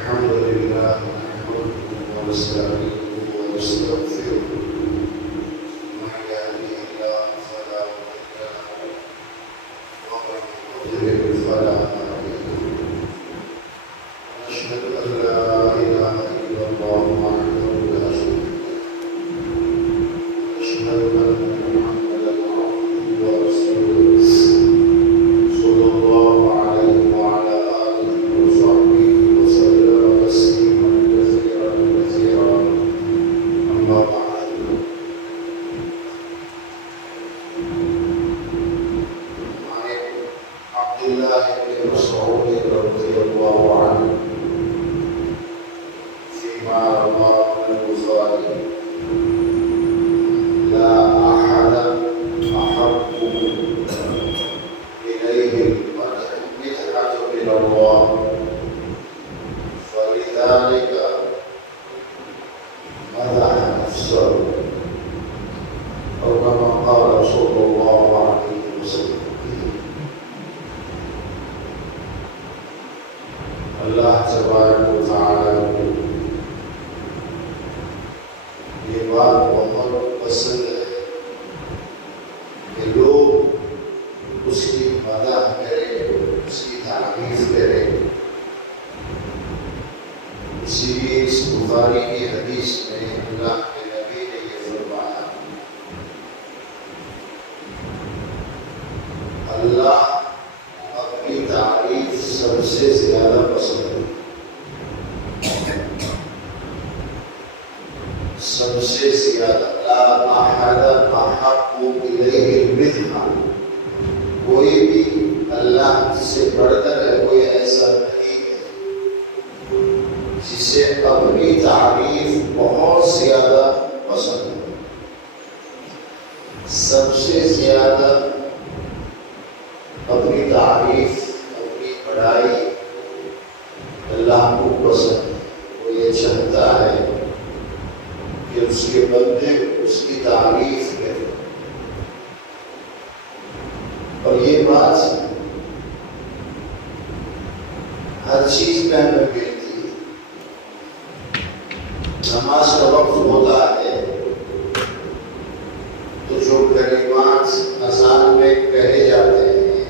الحمد لله نحمده ونستعينه ونستغفره من يهده الله فلا مضل له ومن يضلل فلا هادي له ونشهد أن لا إله إلا الله وحده لا شريك له ونشهد أن محمدا عبده ورسوله صلى الله عليه وعلى آله وصحبه وسلم تسليما كثيرا كثيرا أما بعد عن عبد الله بن مسعود رضي الله عنه فيما رواه البخاري لا أحد أحب إليه المدحة من الله فلذلك مدح نفسه أو كما قال صلى الله عليه وسلم. اللہ تبارک و تعالی کو یہ بات بہت پسند ہے کہ لوگ اس کی مدح کریں، اس کی تعریف کریں. اسی لیے اس بخاری کی حدیث میں اللہ کے نبی نے یہ فرمایا اللہ اپنی تعریف سب سے زیادہ پسند ہے، سب سے زیادہ. لا احد احب الیہ المدح، کوئی بھی اللہ سے بڑھ کر ہے کوئی ایسا نہیں ہے جسے اپنی تعریف بہت زیادہ پسند ہے. سب سے زیادہ اپنی تعریف اپنی بڑائی اللہ کو پسند ہے. وہ یہ چاہتا ہے کہ اس کے بندے اس کی تعریف کرے. اور یہ بات ہر چیز میں ہمیں ملتی ہے. نماز کا وقت ہوتا ہے تو جو کلمات اذان میں کہے جاتے ہیں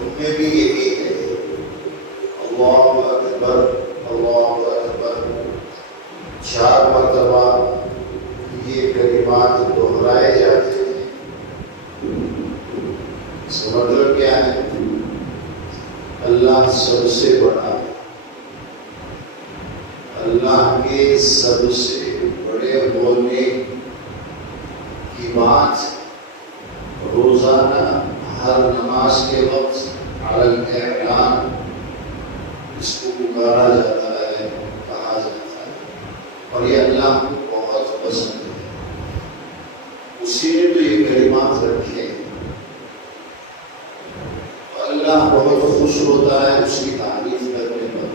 ان میں بھی یہی ہے اللہ اکبر اللہ اکبر. 4 مرتبہ یہ کلمات دہرائے جاتے ہیں. اس کا مطلب کیا ہے؟ اللہ سب سے بڑا ہے. اللہ کے سب سے بڑے ہونے کی بات روزانہ ہر نماز کے وقت علی الاعلان اس کو پکارا جاتا ہے، کہا جاتا ہے. اور یہ اللہ کو بہت پسند ہے. اسی نے تو یہ کلمات رکھے. اللہ بہت خوش ہوتا ہے اس کی تعریف کرنے پر.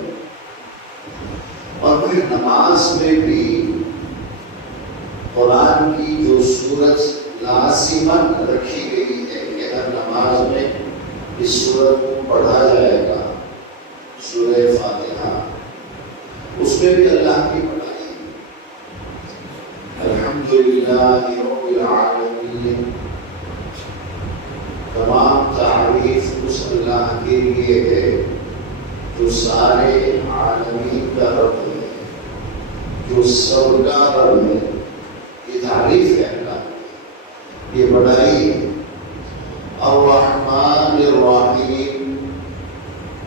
اور پھر نماز میں بھی قرآن کی جو سورت لازماً رکھی گئی ہے کہ ہر نماز میں اس سورت کو پڑھا جائے گا، سورہ فاتحہ، اس میں بھی اللہ کی بڑائی. الحمدللہ رب العالمین، تمام تعریف اس اللہ کے لیے ہے جو سارے عالمین کا رب ہے، جو سب کا رب ہے. یہ تعریف ہے اللہ کی، یہ بڑائی ہے. الرحمن الرحیم،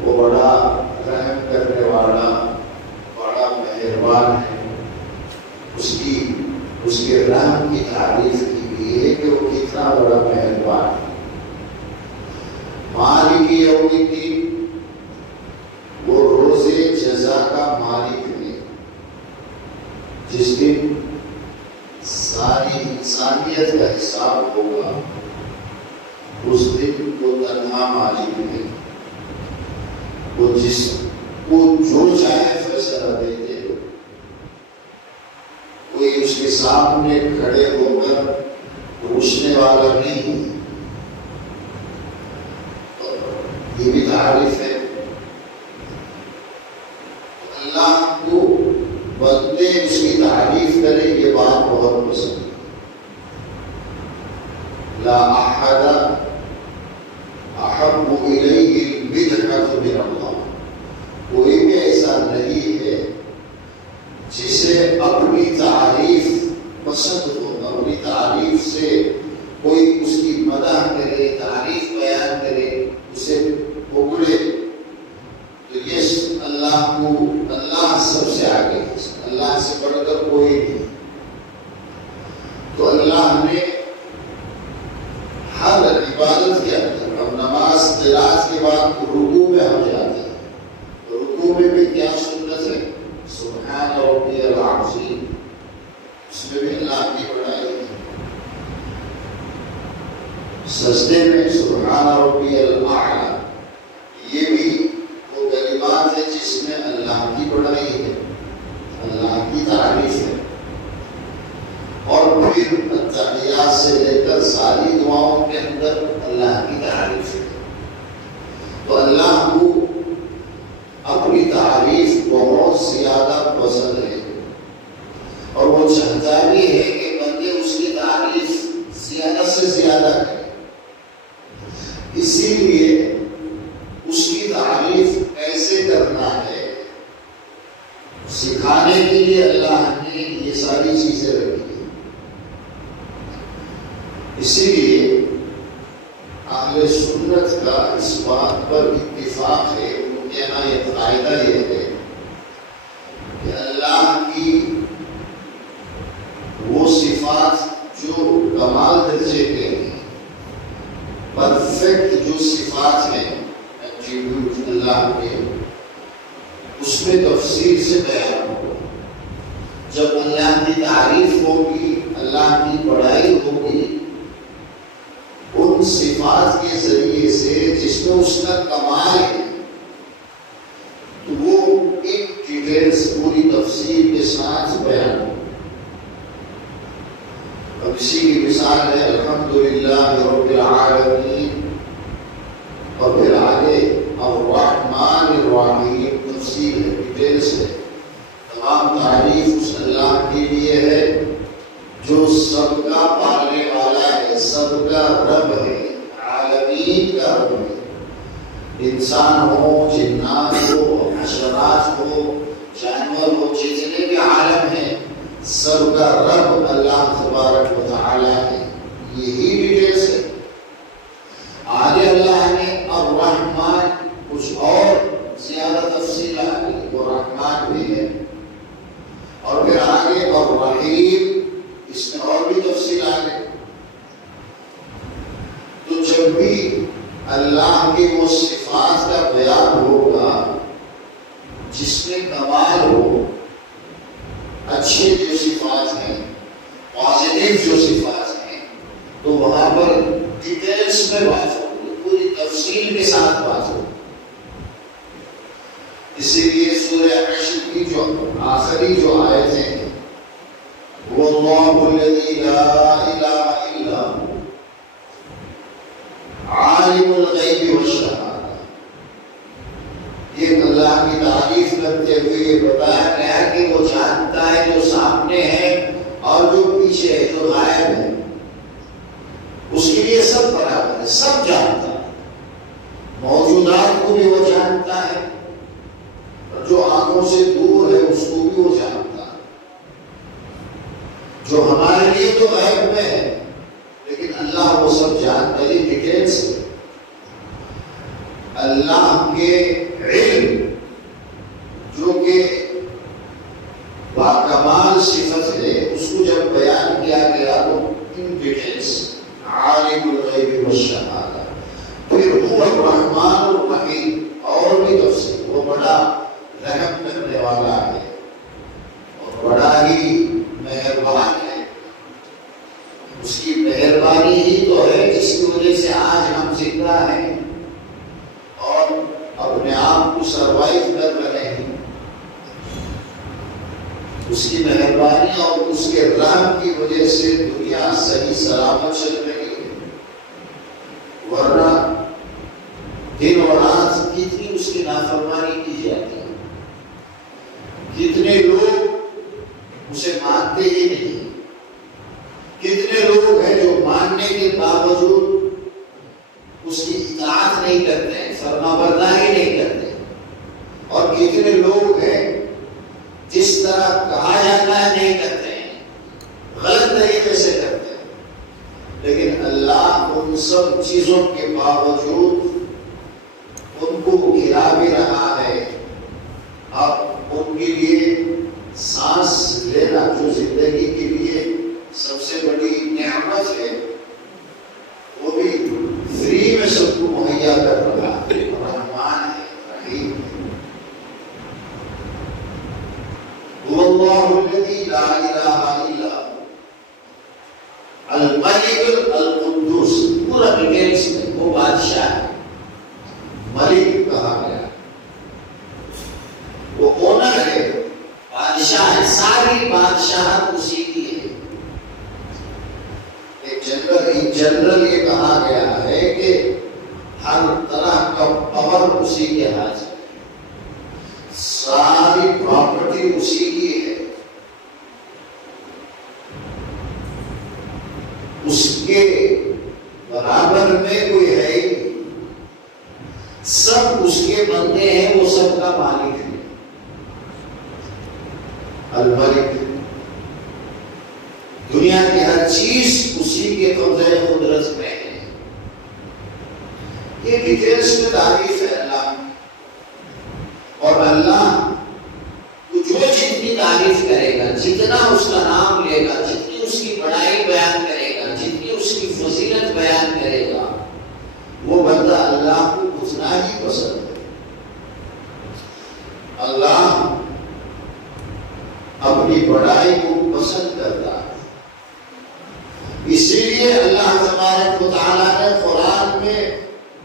وہ بڑا رحم کرنے والا، بڑا مہربان ہے. اس کے رحم کی تعریف کی گئی ہے کہ وہ کتنا بڑا مہربان ہے. مالک یوم الدین، وہ روز جزا کا مالک ہے. جس دن ساری انسانیت کا حساب ہوگا اس دن وہ تنہا مالک ہے. وہ جس کو جو چاہے فیصلہ دے دے، کوئی اس کے سامنے کھڑے ہو کر پوچھنے والا نہیں. یہ بھی تعریف ہے. اس کی تعریف کرے یہ بات بہت پسند ہے. لا احد احب الیہ البدعۃ من اللہ. کوئی بھی ایسا نہیں ہے جسے اپنی تعریف پسند ہو، اپنی تعریف سے کوئی اس کی مدح کرے، تعریف بیان کرے، اسے پکڑے. تو یہ اللہ سب سے آگے ہے، اللہ سے بڑھ کر کوئی نہیں. تو اللہ نے ہر عبادت کے اندر، ہم نماز قرات کے بعد رکوع میں ہم جاتے ہیں، رکوع میں بھی کیا سنت ہے؟ سبحان ربی العظیم. اس میں بھی اللہ کی بڑائی ہے. سجدے میں سبحان ربی الاعلی، یہ بھی وہ کلمات ہے جس میں اللہ کی بڑائی ہے، اللہ کی تعریف ہے. اور پھر تحیات سے لے کر ساری دعاؤں کے اندر اللہ کی تعریف ہے. تو اللہ کو اپنی تعریف بہت زیادہ پسند ہے، اور وہ چاہتا بھی ہے کہ بندے اس کی تعریف زیادہ سے زیادہ کریں. اسی لیے اس کی تعریف کیسے کرنا ہے سکھانے کے لیے اللہ نے یہ ساری چیزیں رکھی. اسی لیے اہل سنت کا اس بات پر اتفاق ہے، ان کے یہاں یہ قاعدہ یہ ہے کہ اللہ کی وہ صفات جو کمال درجے کے ہیں، پرفیکٹ جو صفات ہیں ایٹریبیوٹ اللہ کے، اس میں تفصیل سے بیان ہو. جب اللہ کی تعریف ہوگی، اللہ کی بڑائی ہوگی، ان صفات کے ذریعے سے جس میں اس کا کمال ہے، تو وہ ایک ڈیٹیلز پوری تفصیل کے ساتھ بیان ہو. اب اسی کی مثال ہے الحمدللہ رب العالمین، اور پھر آگے الرحمن الرحیم، تفصیل ہے، ڈیٹیلز ہے. تمام تعریف اس اللہ کے لیے ہے جو سب کا پالنے والا ہے، سب کا رب ہے، عالمین کا رب ہے. انسان ہو، جنات ہو، حشرات ہو، جانور ہو، جتنے بھی عالم ہیں، سب کا رب اللہ تبارک و تعالی ہے. یہی ڈیٹیلز ہے. آگے اللہ نے الرحمن کچھ اور زیادہ تفصیل آگے، وہ رحمان بھی ہے. اور پھر آگے الرحیم، اس میں اور بھی تفصیل آگے. تو جب بھی اللہ کی وہ صفات کا بیان ہوگا جس میں کمال ہو، اچھے جو صفات ہیں، پازیٹیو جو صفات ہیں، تو وہاں پر ڈیٹیلز میں بات ہوگی، پوری تفصیل کے ساتھ بات ہوگی. اسی لیے سورہ حشر کی جو آخری جو آیتیں ہیں، وَاللَّهُ الَّذِي لَا إِلَهَ إِلَّا هُوَ عَالِمُ الْغَيْبِ وَالشَّهَادَةِ. یہ اللہ کی تعریف کرتے ہوئے یہ بتایا گیا کہ وہ جانتا ہے جو سامنے ہے اور جو پیچھے ہے، جو غائب ہے. اس کے لیے سب برابر ہے، سب جانتا ہے. موجودات کو بھی وہ جانتا ہے، اور جو آنکھوں سے دور ہے اس کو بھی وہ جانتا ہے. جو ہمارے لیے تو غیب میں ہے، لیکن اللہ وہ سب جانتا ہے. ڈیٹیلز اللہ کے علم جو کہ باکمال صفت ہے، اس کو جب بیان کیا گیا تو ان ڈیٹیلز عالم الغیب والشہادہ. پھر هو الرحمن الرحیم، اور بھی تفصیل، وہ بڑا رحم کرنے والا ہے اور بڑا ہی مہربان ہے. اس کی مہربانی ہی تو ہے جس کی وجہ سے آج ہم زندہ ہیں اور اپنے آپ کو سروائیو کر رہے ہیں. اس کی مہربانی اور اس کے رحم کی وجہ سے دنیا صحیح سلامت چل رہی ہے. ورنہ دن اور رات کتنی اس کی نافرمانی کی جاتی ہے. کتنے لوگ اسے مانتے ہی نہیں. کتنے لوگ ہیں جو ماننے کے باوجود اس کی اطاعت نہیں کرتے، فرما برداری نہیں کرتے، اور کتنے لوگ ہیں جس طرح کہا جاتا ہے نہیں کرتے ہیں، غلط طریقے سے کرتے ہیں. لیکن اللہ ان سب چیزوں کے باوجود ان کو گرا بھی رہا ہے. اب ان کے لیے سانس لینا جو زندگی کے لیے سب سے بڑی نعمت ہے، وہ بھی فری میں سب کو مہیا کر رہا ہے. رحمان ہے، رحیم ہے. اللہ الذی لا الہ الا الملک القدوس. پورا ڈیٹیلز میں وہ بادشاہ ہے، ملک کہا گیا، وہ اونر ہے، بادشاہ ہے. ساری بادشاہت اسی کی ہے. ایک جنرل یہ کہا گیا ہے کہ ہر طرح کا پاور اسی کے ہاتھ ہے، ساری پراپرٹی اسی کی ہے، اس کے برابر میں کوئی ہے ہی نہیں. سب اس کے بندے ہیں، وہ سب کا مالک ہے. الملک. دنیا کی ہر چیز اسی کے قبضے قدرت میں ہے. یہ ڈیٹیلز میں تعریف ہے اللہ، اور اللہ جو جتنی تعریف کرے گا، جتنا اس کا نام لے گا، جتنی اس کی بڑائی بیان کرے گا، جتنی اس کی فضیلت بیان کرے گا، وہ بندہ اللہ کو اتنا ہی پسند ہے. اللہ اپنی بڑائی کو پسند کرتا ہے. اسی لیے اللہ تبارک و تعالیٰ نے قرآن میں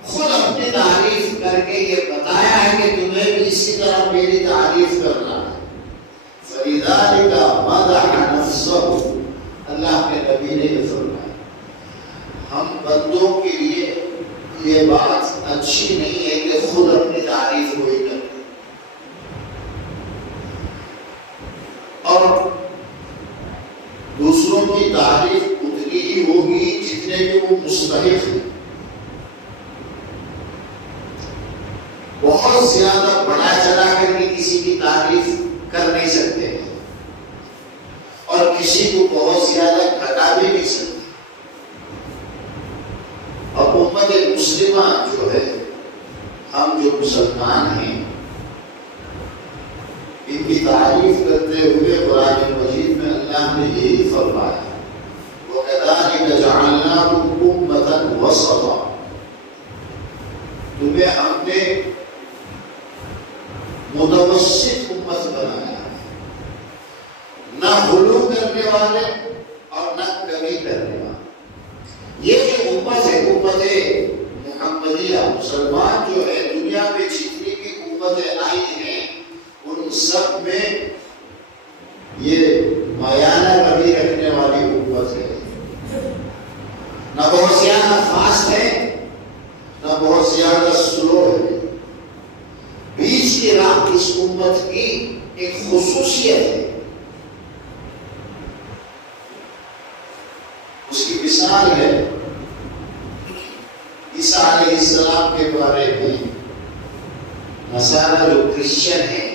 خود اپنی تعریف کر کے یہ بتایا ہے کہ تمہیں بھی اسی طرح میری تعریف کرنا ہے. فَلِذَلِكَ مَدَحَ نَفْسَهُ. اللہ کے نبی نے یہ فرمایا. ہم بندوں کے لیے یہ بات اچھی نہیں ہے کہ خود اپنی تعریف کو ہی کریں، اور دوسروں کی تعریف اتنی ہی ہوگی جتنے کہ وہ مستحق ہیں. بہت زیادہ بڑا چلا کر کے کسی کی تعریف کر نہیں سکتے ہیں، اور کسی کو بہت زیادہ گھٹا بھی نہیں سکتے. اب امت مسلمہ جو ہے، ہم جو مسلمان ہیں، ان کی تعریف کرتے ہوئے قرآن مجید میں اللہ نے یہی فرمایا، وَكَذَلِكَ جَعَلْنَاكُمْ أُمَّةً وَسَطًا. تمہیں ہم نے متوسط امت بنایا، نہ غلو کرنے والے اور نہ کمی کرنے والے. یہ جو امت ہے، امت محمدیہ، مسلمان جو ہے، دنیا میں جتنی بھی امتیں آئی ہیں ان سب میں یہ میانہ کمی رکھنے والی امت ہے. نہ بہت زیادہ فاسٹ ہے، نہ بہت زیادہ سلو ہے. بیچ کی راہ اس امت کی ایک خصوصیت ہے. اس کی مثال ہے عیسیٰ علیہ السلام کے بارے میں. نصارہ جو کرسچن ہیں،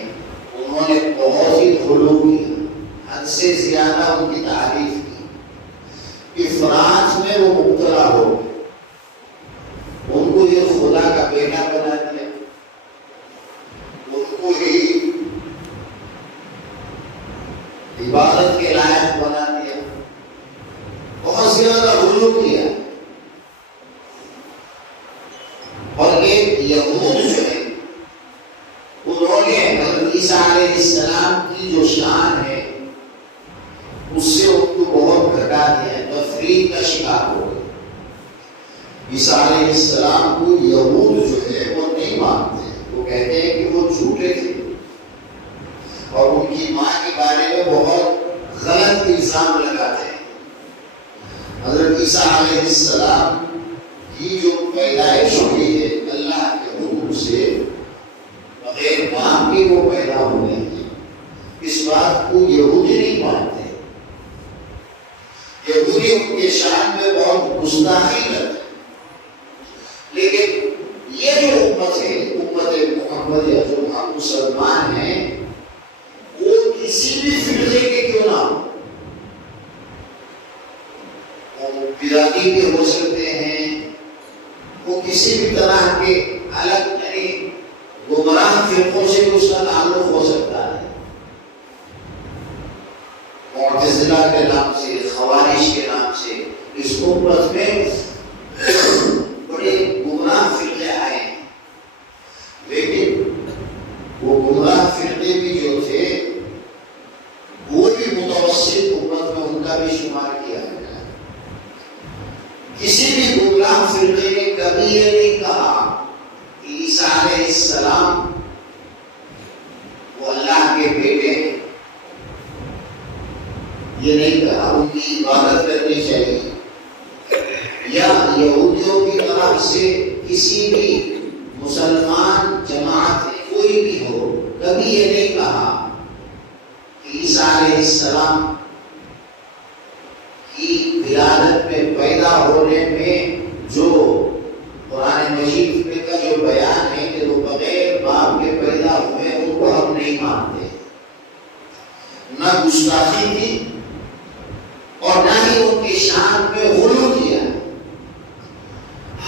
انہوں نے بہت ہی غلو کیا، حد سے زیادہ ان کی تعریف کی. افراط میں وہ مبتلا ہو گئے. ان کو یہ خدا کا بیٹا بنا دیا، ان کو ہی عبادت کے لائق بنا دیا. بہت زیادہ غلو کیا. اور ایک یہود جو ہے، انہوں نے حضرت عیسیٰ علیہ السلام کی جو شان ہے اس سے ان کو بہت گھٹا دیا ہے، تفریق کا شکار ہو گئے. عیسیٰ علیہ السلام کو یہود جو ہے وہ نہیں مانتے. وہ کہتے ہیں کہ وہ جھوٹے تھے، اور ان کی ماں کے بارے میں بہت غلط الزام لگاتے ہیں. حضرت عیسیٰ علیہ السلام کی جو پیدائش ہوئی ہے اللہ کے حکم سے، بغیر باپ کے وہ پیدا ہوئے ہیں. اس بات کو یہودی نہیں مانتے. گستاخی کرتے ہیں. لیکن یہ جو امت ہے، امت محمد یا جو ہم مسلمان ہیں، وہ کسی بھی فرقے کے کیوں نہ ہو، وہ بدعتی بھی ہو سکتے ہیں، وہ کسی بھی طرح کے الگ یعنی گمراہ فرقوں سے اس کا تعلق ہو سکتا ہے، معتزلہ کے نام سے، خوارج کے نام سے. اس امت میں بڑے گمراہ فرقے آئے ہیں، لیکن وہ گمراہ فرقے بھی جو تھے وہ بھی متوسط امت میں ان کا بھی شمار کیا گیا. کسی بھی گمراہ فرقے نے کبھی یہ نہیں کہا کہ عیسیٰ علیہ السلام وہ اللہ کے بیٹے ہیں، یہ نہیں کہا ان کی عبادت کرنی چاہیے، یا یہودیوں کی طرف سے کسی بھی مسلمان جماعت کوئی بھی ہو کبھی یہ نہیں کہا کہ عیسیٰ علیہ السلام کی ولادت میں پیدا ہونے میں جو قرآن مجید میں کا جو بیان ہے کہ وہ بغیر باپ کے پیدا ہوئے ان کو ہم نہیں مانتے. نہ گستاخی کی اور نہ ہی ان کی شان میں غلو کیا.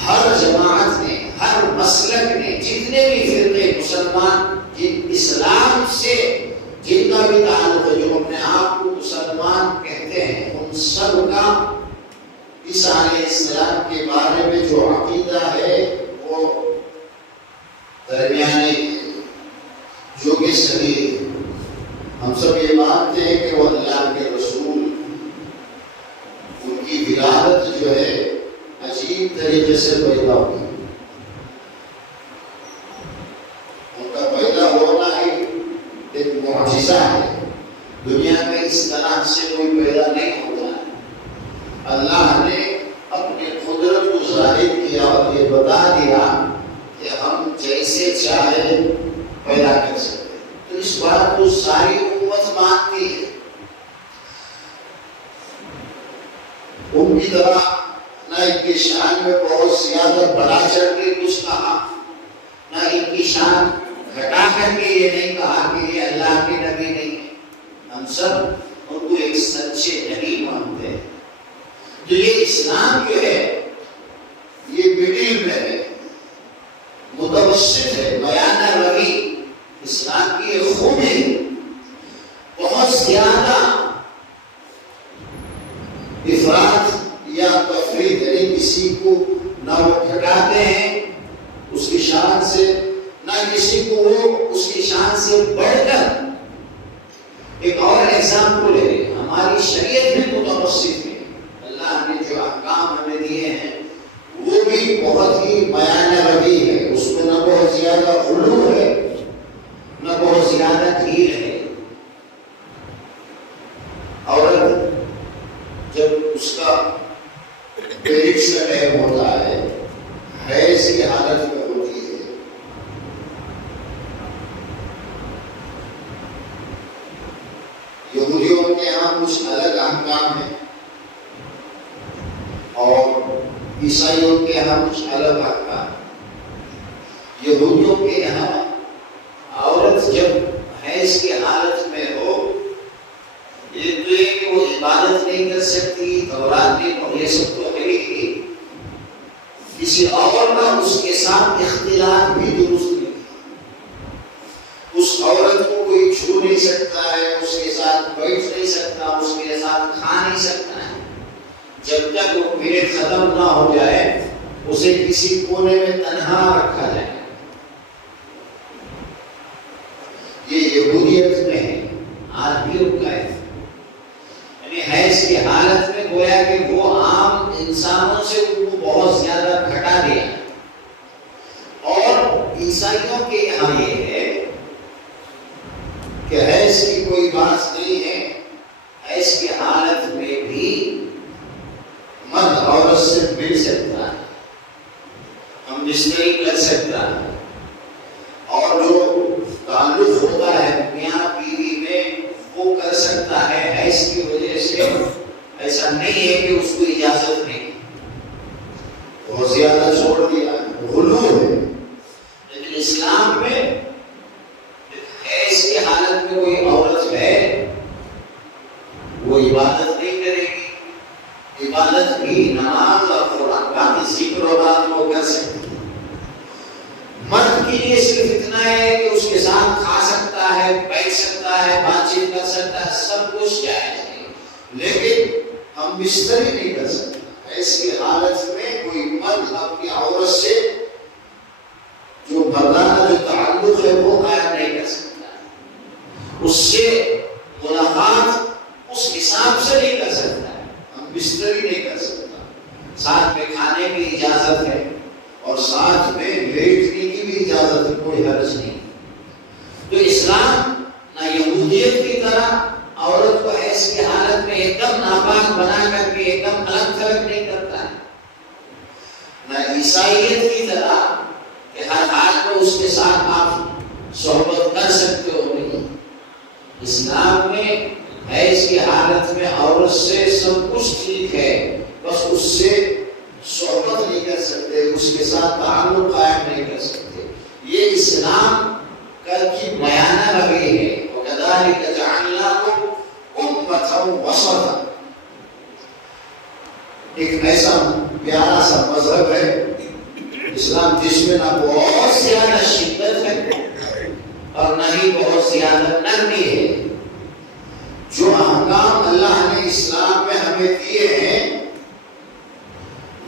ہر جماعت نے، ہر مسلک نے، جتنے بھی فرقے مسلمان جن اسلام سے جن کا بھی تعلق ہے، جو اپنے آپ کو مسلمان کہتے ہیں، ان سب کا عیسیٰ علیہ السلام کے بارے میں جو عقیدہ ہے وہ درمیانے جو کہ صحیح ہے. ہم سب یہ مانتے ہیں کہ وہ اللہ کے رسول، ان کی ولادت جو ہے عجیب طریقے سے پیدا ہوئی. ان کا پیدا ہونا ایک معجزہ ہے. دنیا میں اس طرح سے کوئی پیدا نہیں ہوتا ہے. اللہ نے اپنی قدرت کو ظاہر کیا اور یہ بتا دیا کہ ہم جیسے چاہے پیدا کر سکتے. تو اس بات کو ساری امت مانتی ہے. ان کی طرح نہ ان کی شان میں بہت زیادہ بڑا چڑھ کے کچھ کہا، نہ ان کی شان گھٹا کر کے یہ نہیں کہا کہ یہ اللہ کے نبی نہیں ہے. ہم سب ان کو ایک سچے نبی مانتے ہیں. تو یہ اسلام جو ہے یہ مڈل میں ہے، متوسط ہے، بیانہ روی. اسلام کی یہ خوبی ہے، بہت زیادہ افراط یا تفریط یعنی کسی کو نہ وہ گھٹاتے ہیں اس کی شان سے، نہ کسی کو وہ اس کی شان سے بڑھ کر. ایک اور ایگزامپل ہے، ہماری شریعت میں متوسط ہے. اللہ نے جو احکام ہمیں دیے ہیں وہ بھی بہت ہی بیانہ روی ہے. اس میں نہ بہت زیادہ غلو ہے نہ بہت زیادہ ڈھیل ہے. عورت جب اس کا پیریڈس کا ٹائم ہوتا ہے، حیض کی حالت میں ہوتی ہے، یہودیوں کے یہاں کچھ الگ احکام ہیں اور عیسائیوں کے یہاں کچھ الگ احکام. یہودیوں کے یہاں عورت جب حیض کی حالت میں ہو، یہ تو ہے کہ وہ عبادت نہیں کر سکتی، تورات نہیں، یہ سب تو ہے ہی. کسی اور کا اس کے ساتھ اختلاط بھی درست نہیں. اس عورت کو کوئی چھو نہیں سکتا ہے، اس کے ساتھ بیٹھ نہیں سکتا، اس کے ساتھ کھا نہیں سکتا ہے. جب تک وہ پیریڈ ختم نہ ہو جائے اسے کسی کونے میں تنہا رکھا جائے. یہ یہودیت میں ہے، آدمیوں کا ہے. یعنی حیض کی حالت میں گویا کہ وہ عام انسانوں سے ان کو بہت زیادہ گھٹا دیا. اور عیسائیوں کے یہاں یہ ہے کہ حیض کی کوئی بات نہیں ہے. حیض کی حالت میں بھی مرد عورت سے مل سکتا ہے، ہم بستری کر سکتا ہے، اور جو تعلق ہوتا ہے میاں بیوی میں وہ کر سکتا ہے. حیض کی وجہ سے ایسا نہیں ہے کہ اس کو اجازت نہیں. کے لیے صرف اتنا ہے کہ اس کے ساتھ کھا سکتا ہے، بیٹھ سکتا ہے، بات چیت کر سکتا ہے، سب کچھ جائز ہے، لیکن ہم بستری نہیں کر سکتے۔ ایسی حالت میں کوئی مرد اپنی عورت سے جو مردانہ جو تعلق ہے وہ قائم نہیں کر سکتا، اس سے ملاقات اس حساب سے نہیں کر سکتا ہے، ہم بستری نہیں کر سکتا۔ ساتھ میں کھانے کی اجازت ہے اور ساتھ میں لیٹنے کی بھی اجازت ہے، کوئی حرج نہیں۔ تو اسلام نہ یہودیت کی طرح عورت کو ایسی حالت میں ایک دم ناپاک بنا کر کے ایک دم الگ تھلگ نہیں کرتا ہے، نہ عیسائیت کی طرح کہ ہر حال میں اس کے ساتھ آپ صحبت کر سکتے ہو نہیں۔ اسلام میں ایسی حالت میں عورت سے سب کچھ ٹھیک ہے، بس اس سے صحبت نہیں کر سکتے، اس کے ساتھ تعلق قائم نہیں کر سکتے۔ یہ اسلام کی بیانہ روی ہے۔ وَكَذَلِكَ جَعَلْنَاكُمْ أُمَّةً وَسَطًا، ایک ایسا پیارا سا مذہب ہے اسلام جس میں نہ بہت زیادہ شدت ہے اور نہ ہی بہت زیادہ نرمی ہے۔ جو احکام اللہ نے اسلام میں ہمیں دیے ہیں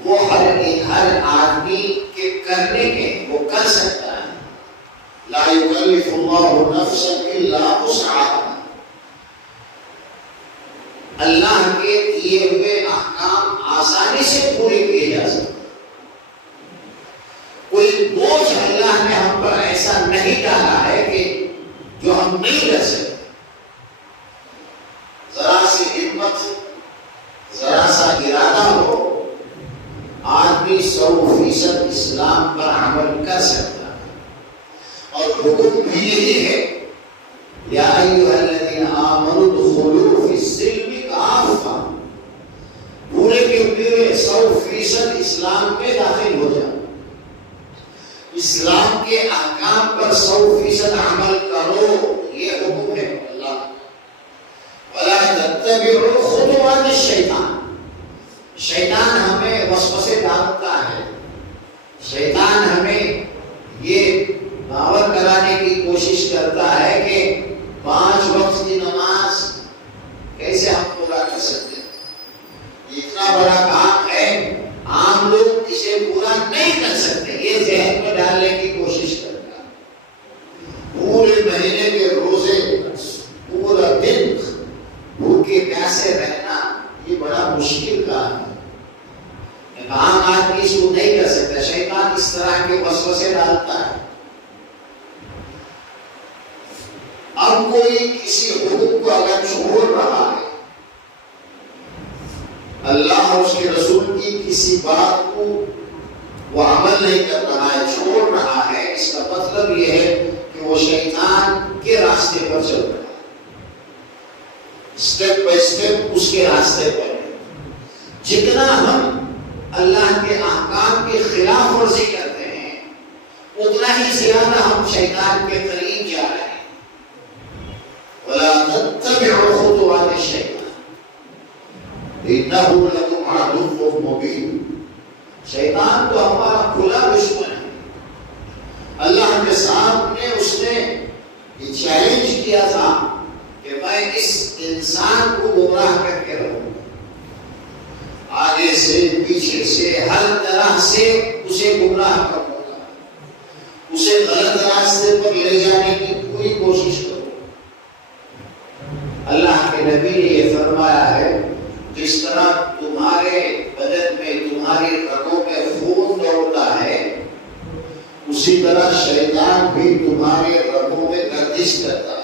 وہ ہر آدمی کے کرنے کے وہ کر سکتا ہے۔ لا يكلف الله نفسا الا وسعها، اللہ کے دیے ہوئے احکام آسانی سے پورے کیے جا سکتے۔ کوئی بوجھ اللہ نے ہم پر ایسا نہیں ڈالا ہے کہ جو ہم نہیں کر سکتے۔ ذرا سی ہمت، ذرا سا ارادہ ہو، آدمی 100% اسلام پر عمل کر سکتا ہے۔ اور حکم بھی یہی ہے، یا ایھا الذین آمنوا ادخلوا فی السلم کافہ، پورے کے پورے 100% اسلام میں داخل ہو جاؤ، اسلام کے احکام پر 100% عمل کرو، یہ حکم ہے اللہ۔ وَلَا تَتَّبِعُوا خُطُوَاتِ الشَّيْطَانِ، شیطان ہمیں وسوسے ڈالتا ہے، شیطان ہمیں یہ باور کرانے کی کوشش کرتا ہے کہ 5 وقت کی نماز کیسے ہم پورا کر سکتے ہیں، یہ اتنا بڑا کام ہے، عام لوگ اسے پورا نہیں کر سکتے، یہ ذہن میں ڈالنے کی کوشش کرتا ہے۔ پورے مہینے کے روزے، پورا دن بھوکے پیاسے رہنا یہ بڑا مشکل کام ہے، عام آدمی اس کو نہیں کر سکتا، شیطان اس طرح کے وسوسے ڈالتا ہے۔ اب کوئی کسی حکم کو اگر چھوڑ رہا ہے، اللہ اور اس کے رسول کی کسی بات کو وہ عمل نہیں کر رہا ہے، چھوڑ رہا ہے، اس کا مطلب یہ ہے کہ وہ شیطان کے راستے پر چل رہا ہے، سٹیپ بائی سٹیپ اس کے راستے پر ہے۔ جتنا ہم اللہ کے احکام کی خلاف ورزی کرتے ہیں اتنا ہی زیادہ ہم شیطان کے قریب جا رہے ہیں۔ وَلَا تَتَّبِعُوا خُطُوَاتِ الشَّيْطَانِ إِنَّهُ لَكُمْ عَدُوٌّ مُّبِينٌ، شیطان تو ہمارا کھلا دشمن ہے۔ اللہ کے سامنے اس نے یہ چیلنج کیا تھا کہ میں اس انسان کو گمراہ کر کے رہوں، آگے سے پیچھے سے ہر طرح سے اسے گمراہ کروں گا، اسے غلط راستے پر لے جانے کی پوری کوشش کروں۔ اللہ کے نبی نے یہ فرمایا ہے، جس طرح تمہارے بدن میں تمہاری رگوں میں خون دوڑتا ہے، اسی طرح شیطان بھی تمہارے رگوں میں گردش کرتا ہے۔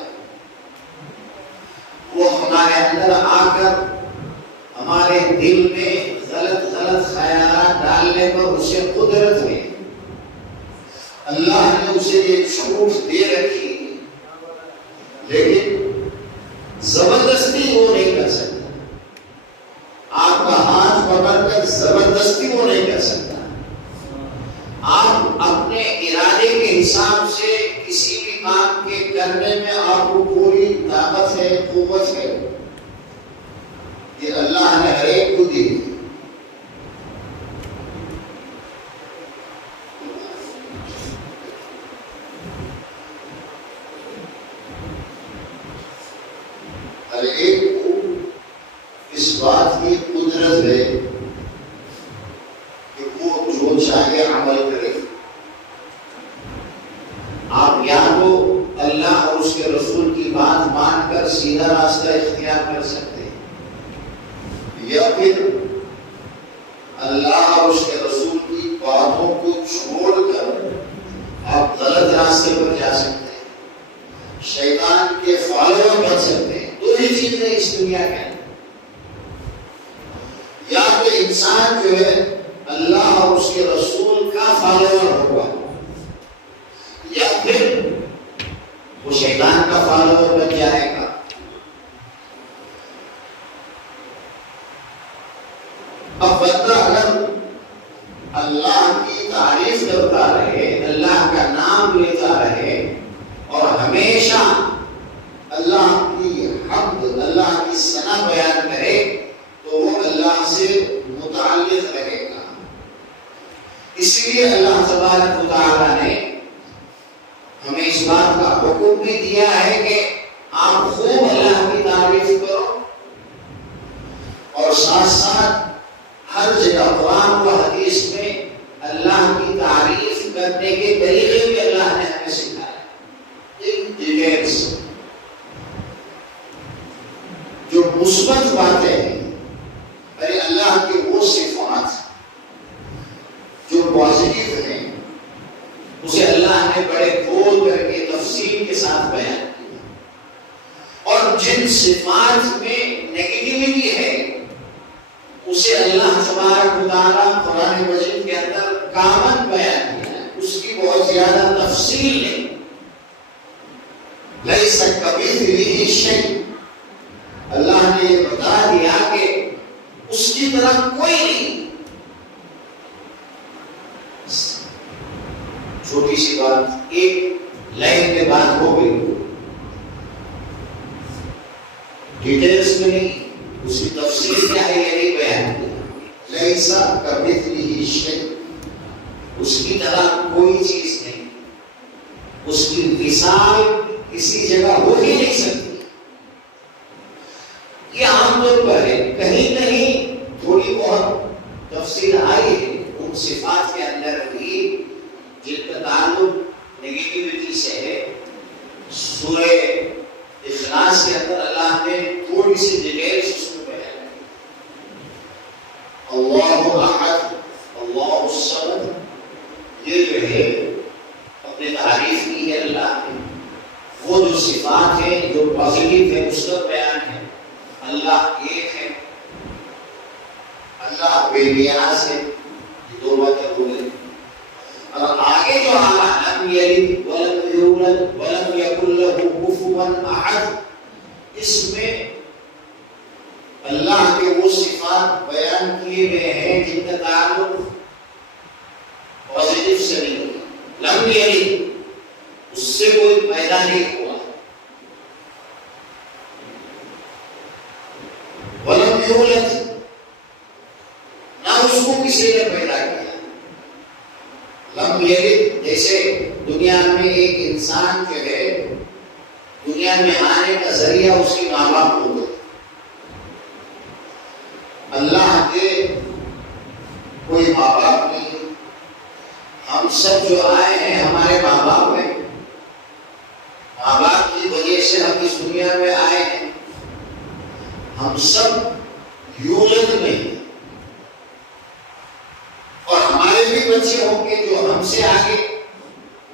وہ ہمارے اندر آ کر ہمارے دل میں غلط خیالات ڈالنے پر اسے قدرت ہے، اللہ نے اسے یہ چھوٹ دے رکھی، لیکن زبردستی وہ نہیں کر سکتا، آپ کا ہاتھ پکڑ کر زبردستی وہ نہیں کر سکتا۔ آپ اپنے ارادے کے حساب سے کسی بھی کام کے کرنے میں آپ کو پوری طاقت ہے، قوت ہے، یہ اللہ نے ہر ایک کو دی۔ ہر ایک کو اس بات کی قدرت ہے کہ وہ جو چاہے عمل کرے. آپ یا تو اللہ اور اس کے رسول کی بات مان کر سیدھا راستہ اختیار کر سکتے ہیں، یا پھر اللہ اور اس کے رسول کی باتوں کو چھوڑ کر آپ غلط راستے پر جا سکتے ہیں، شیطان کے فالوور بن سکتے ہیں. دو ہی چیزیں اس دنیا کے اندر، یا تو انسان جو ہے اللہ اور اس کے رسول کا فالوور ہوگا، یا پھر وہ شیطان کا فالوور بن جائے گا. اب بندہ اگر اللہ کی تعریف کرتا رہے، اللہ کا نام لیتا رہے اور ہمیشہ اللہ کی حمد، اللہ کی ثنا بیان کرے تو وہ اللہ سے متعلق رہے گا. اس لیے اللہ تبارک و تعالیٰ نے ہمیں اس بات کا حکم بھی دیا ہے کہ آپ خوب اللہ کی تعریف کرو، اور ساتھ ساتھ ہر جگہ قرآن و حدیث میں اللہ کی تعریف کرنے کے طریقے بھی اللہ نے ہمیں سکھائے. ان ڈیٹیلز جو مثبت باتیں ہیں، ارے اللہ کے وہ صفات جو پازیٹیو ہیں، اسے اللہ نے بڑے کھول کر کے تفصیل کے ساتھ بیان کیا، اور جن صفات میں نیگیٹیوٹی ہے اسے اللہ تبارک و تعالیٰ قرآن مجید کے اندر کامن بیان کیا ہے، اس کی بہت زیادہ تفصیل نہیں. لیس کمثلہ شیء، اللہ نے یہ بتا دیا کہ اس کی طرح کوئی نہیں. چھوٹی سی بات ایک لائن میں بات ہو گئی، ڈیٹیلز میں نہیں، اس کی تفصیل کیا ہے یہ نہیں بیان کیا. لیس کمثلہ شیء، اس کی طرح کوئی چیز نہیں، اس کی مثال کسی جگہ ہو ہی نہیں سکتی. یہ عام طور پر ہے، کہیں کہیں تھوڑی بہت تفصیل آئی ہے ان صفات کے اندر بھی جن کا تعلق نیگیٹیوٹی سے ہے. سورہ اخلاص کے اندر اللہ نے تھوڑی سی ڈیٹیلز اس کو بیان کی. اللہ احد، اللہ الصمد، یہ جو ہے اپنی تعریف کی ہے اللہ نے. وہ جو صفات ہیں جو پازیٹیو ہے اس کا بیان ہے. اللہ ایک ہے، اللہ بے نیاز ہے، یہ دو باتیں ہو گئی. اور آگے جو لم یلد ولم یولد ولم یکن لہ کفوا احد، اس میں اللہ کے وہ صفات بیان کیے گئے ہیں جن کا تعلق پازیٹیو سے نہیں ہوگا. لم یلد، اس سے کوئی پیدا نہیں ہوا. ولم یولد، نہ اس کو کسی نے پیدا کیا. لم یلد، جیسے دنیا میں ایک انسان جو ہے دنیا میں آنے کا ذریعہ اس کی ماں باپ ہوتے، اللہ کے کوئی ماں باپ نہیں. ہم سب جو آئے ہیں ہمارے ماں باپ ہیں، ماں باپ کی وجہ سے ہم اس دنیا میں آئے ہیں. ہم سب یولد میں ہیں، اور ہمارے بھی بچے ہوں گے جو ہم سے آگے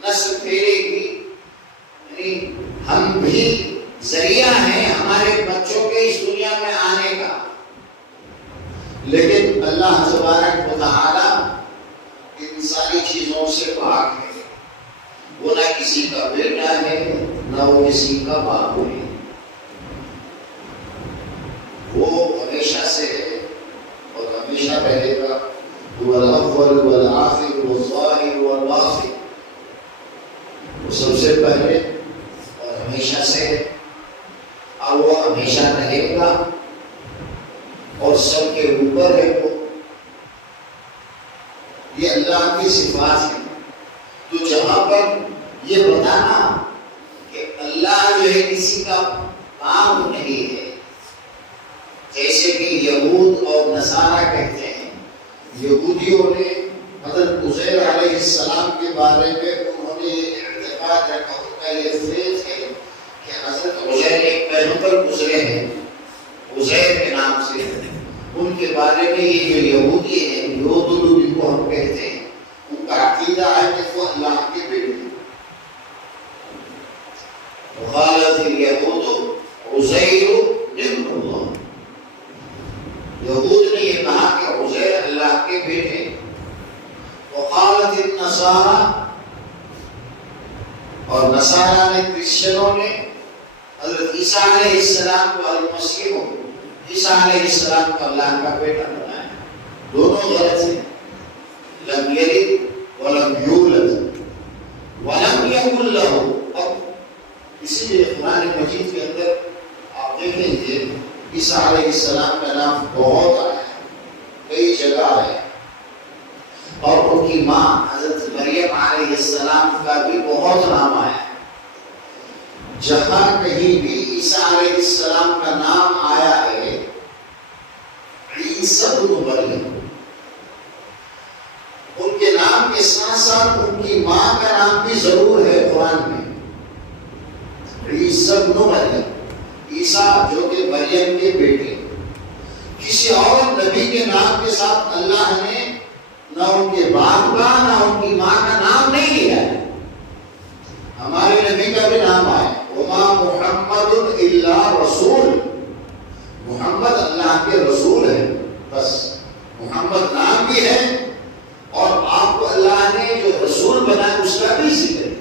نسل پھیرے گی. یعنی ہم بھی ذریعہ ہیں ہمارے بچوں کے اس دنیا میں آنے کا. لیکن اللہ تبارک و تعالیٰ ان ساری چیزوں سے پاک ہے. وہ نہ کسی کا بیٹا ہے نہ وہ کسی کا باپ ہے. وہ ہمیشہ سے ہے اور ہمیشہ رہے گا. هو الاول والآخر والظاہر والباطن، وہ سب سے پہلے اور ہمیشہ سے ہے، اور وہ ہمیشہ رہے گا اور سب کے اوپر ہے. وہ یہ اللہ کی صفات ہے. تو جہاں پر یہ بتانا کہ اللہ جو ہے کسی کا باپ نہیں ہے، جیسے کہ یہود اور نصارہ کہتے ہیں. یہودیوں نے حضرت عزیر علیہ السلام کے بارے میں انہوں نے یہ اعتقاد رکھا، ان کا یہ فریض ہے کہ حضرت عزیر ایک پیغمبر گزرے ہیں عزیر کے نام سے. ان کے بارے میں یہ جو یہودی ہیں، یہود جن کو ہم کہتے ہیں، ان کا عقیدہ ہے کہ وہ اللہ کے بیٹے ہیں. وقالت الیہود عزیر ابن اللہ. یہود نے یہ کہا کہ عزیر اللہ کے بیٹے. وقالت النصارى، اور نصارہ نے، کرسچنوں نے حضرت عیسیٰ علیہ السلام کو المسیح کو، عیسیٰ علیہ السلام کو اللہ کا بیٹا بنایا. دونوں غلط ہیں. لم یلد ولم یولد ولم یکن لہ. اب اسی لیے قرآن مجید کے اندر آپ دیکھیں گے عیسیٰ علیہ السلام کا نام بہت آیا ہے، کئی جگہ آیا ہے. اور ان کی ماں حضرت مریم علیہ السلام کا بھی بہت نام آیا ہے. جہاں کہیں بھی عیسیٰ علیہ السلام کا نام آیا ہے عیسیٰ ابن مریم، ان کے نام کے ساتھ ساتھ ان کی ماں کا نام بھی ضرور ہے قرآن میں، عیسیٰ ابن مریم، عیسیٰ جو کہ مریم کے بیٹے. کسی اور نبی کے نام کے ساتھ اللہ نے نہ ان کے باپ کا نہ ان کی ماں کا نام نہیں لیا ہے. ہمارے نبی کا بھی نام آیا، وما محمد الا رسول. محمد اللہ کے رسول ہے، بس محمد نام بھی ہے اور آپ کو اللہ نے جو رسول بنایا اس کا بھی ذکر ہے.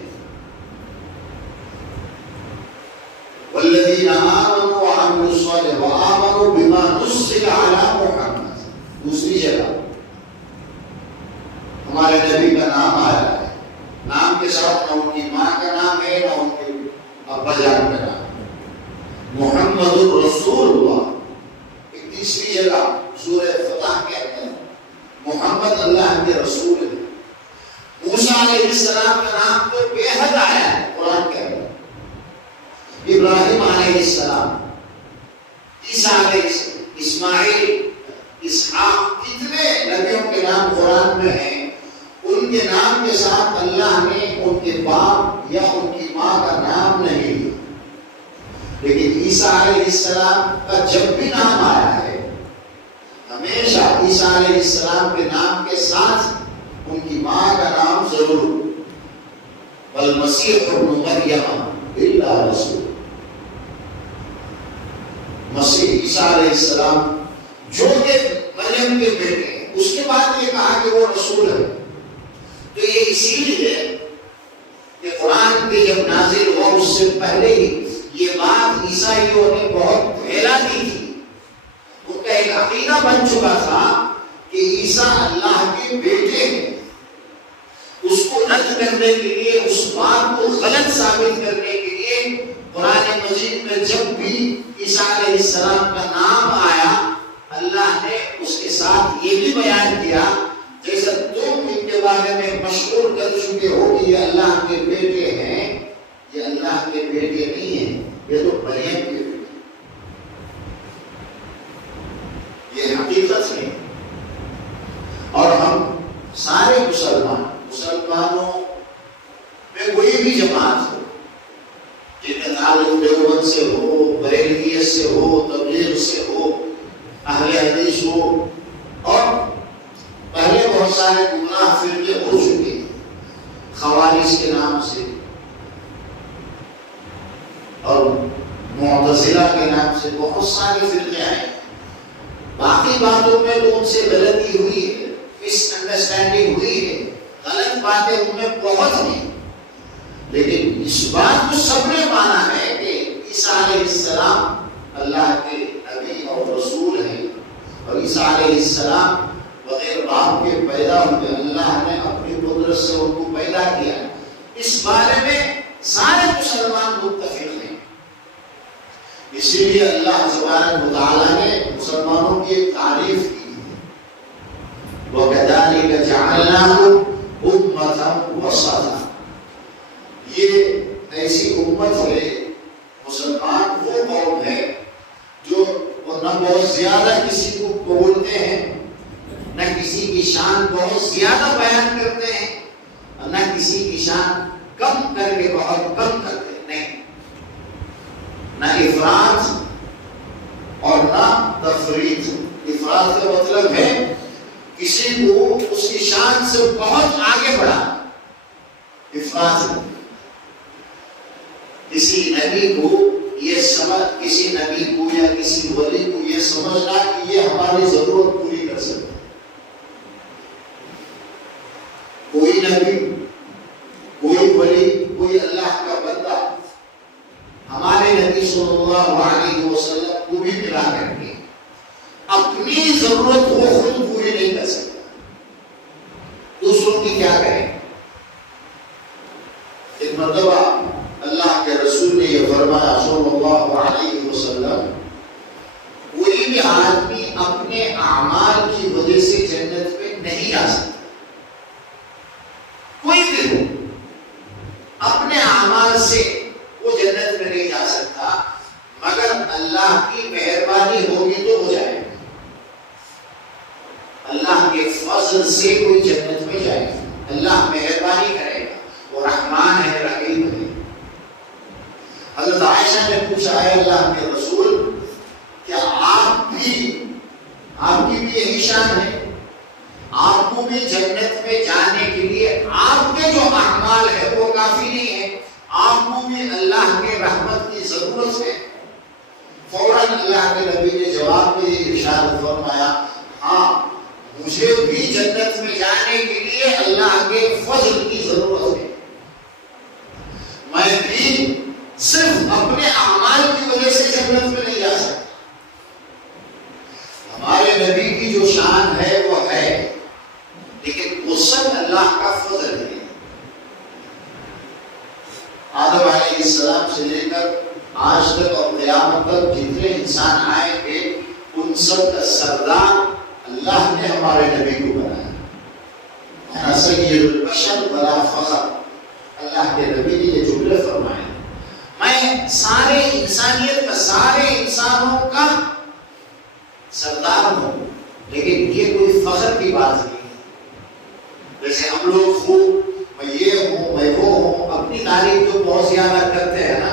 والذین آمنوا وعملوا الصالحات وآمنوا بما نزل علی محمد. دوسری جگہ ہمارے نبی کا نام آیا ہے، نام کے ساتھ نہ ان کی ماں کا نام ہے نہ ان کے ابا جان کا نام. محمد الرسول اللہ. ایک تیسری جگہ سورہ فتح کے اندر محمد اللہ کے رسول ہے. موسیٰ علیہ السلام کا نام تو بے حد آیا ہے قرآن کے اندر. ابراہیم علیہ السلام، عیسیٰ علیہ السلام، اسماعیل، اسحاق، کتنے نبیوں کے نام قرآن میں ہیں. ان کے نام کے ساتھ اللہ نے ان کے باپ یا ان کی ماں کا نام نہیں لیا. لیکن عیسیٰ علیہ السلام کا جب بھی نام آیا ہے ہمیشہ عیسیٰ علیہ السلام کے نام کے ساتھ ان کی ماں کا نام ضرور. والمسیح ابن مریم الا رسول. مسیح عیسیٰ علیہ السلام جو کہ مریم کے بیٹے ہیں، اس کے بعد یہ کہا کہ وہ رسول ہے. تو یہ اسی لیے کہ قرآن کے جب نازل ہوا اس سے پہلے ہی یہ بات عیسائیوں نے بہت پھیلا دی تھی. ان کا ایک عقیدہ بن چکا تھا کہ عیسیٰ اللہ کے بیٹے ہیں. اس کو رد کرنے کے لیے، اس بات کو غلط ثابت کرنے کے لیے قرآن مجید میں جب بھی عیسیٰ علیہ السلام کا نام آیا اللہ نے اس کے ساتھ یہ بھی بیان کیا جیسا تم ان کے بارے میں مشہور کر چکے ہو کہ یہ اللہ کے بیٹے ہیں. یہ اللہ کے بیٹے نہیں ہیں، یہ تو مریم کے بیٹے. یہ حقیقت ہے. اور ہم سارے مسلمانوں میں کوئی بھی جماعت ہو، جن کا تعلق دیوبند سے ہو، بریلویت سے ہو، تبلیغ سے ہو، اہل حدیث ہو، اور پہلے بہت سارے گمراہ فرقے ہو چکے ہیں خوارج کے نام سے اور معتزلہ کے نام سے بہت سارے فرقے آئے. باقی باتوں میں تو ان سے غلطی ہوئی ہے، مس انڈرسٹینڈنگ ہوئی ہے، غلط باتیں ان میں بہت ہیں. لیکن اس بات کو سب نے مانا ہے کہ عیسیٰ علیہ السلام اللہ کے نبی اور رسول ہیں، اور عیسیٰ علیہ السلام بغیر باپ کے پیدا ہوئے، اللہ نے اپنی قدرت سے ان کو پیدا کیا. اس بارے میں سارے مسلمان متفق ہیں. اسی لیے اللہ تبارک و تعالیٰ نے مسلمانوں کی ایک تعریف کی ہے، وَكَذَلِكَ جَعَلْنَاهُ أُمَّةً وَسَطًا. یہ ایسی امت ہے، مسلمان وہ قوم ہے جو نہ ہم بہت زیادہ کسی کو بولتے ہیں، نہ کسی کی شان بہت زیادہ بیان کرتے ہیں، اور نہ کسی کی شان کم کر کے بہت کم کرتے ہیں، نہیں، نہ افراط اور نہ تفریط۔ افراط کا مطلب ہے کسی کو اس کی شان سے بہت آگے بڑھا۔ افراط کسی نبی کو یہ سمجھ، کسی نبی کو یا کسی ولی کو یہ سمجھنا کہ یہ ہماری ضرورت پوری کر سکتا ہے۔ کوئی نبی، کوئی ولی، کوئی اللہ کا بندہ ہمارے نبی صلی اللہ علیہ وسلم کو بھی ملا کر کے اپنی ضرورت کو خود پوری نہیں کر سکتا، دوسروں کی کیا کریں۔ ایک مرتبہ اللہ کے رسول نے یہ فرمایا صلی اللہ علیہ وسلم، کوئی بھی آدمی اپنے اعمال کی وجہ سے جنت میں نہیں جا سکتا، کوئی بھی ہو اپنے اعمال سے وہ جنت میں نہیں جا سکتا، مگر اللہ کی مہربانی ہوگی تو ہو جائے گا۔ اللہ کے فضل سے کوئی جنت میں جائے گا، اللہ مہربانی کرے گا، وہ رحمان ہے، رحیم ہے۔ حضرت عائشہ نے پوچھا ہے اللہ کے رسول، کیا آپ کی بھی یہی شان ہے؟ آپ کو بھی جنت میں جانے کے لیے آپ کے جو اعمال ہے وہ کافی نہیں ہے، آپ کو بھی اللہ کے رحمت کی ضرورت ہے؟ فوراً اللہ کے نبی نے جواب میں ارشاد فرمایا، ہاں مجھے بھی جنت میں جانے کے لیے اللہ کے فضل کی ضرورت ہے، میں بھی صرف اپنے اعمال کی وجہ سے جنت میں نہیں جا سکتا۔ ہمارے نبی کی جو شان ہے وہ ہے، لیکن وہ سب اللہ کا فضل ہے۔ آدم علیہ السلام سے لے کر آج تک اور قیامت تک جتنے انسان آئے تھے، ان سب کا سردار اللہ نے ہمارے نبی کو بنایا۔ سید البشر بلا فخر، اللہ کے نبی نے یہ جملے فرمائے، میں سارے انسانیت کا، سارے انسانوں کا سردار ہوں، لیکن یہ کوئی فخر کی بات نہیں ہے۔ جیسے ہم لوگ خوب میں یہ ہوں، میں وہ ہوں، اپنی تعریف تو بہت زیادہ کرتے ہیں نا،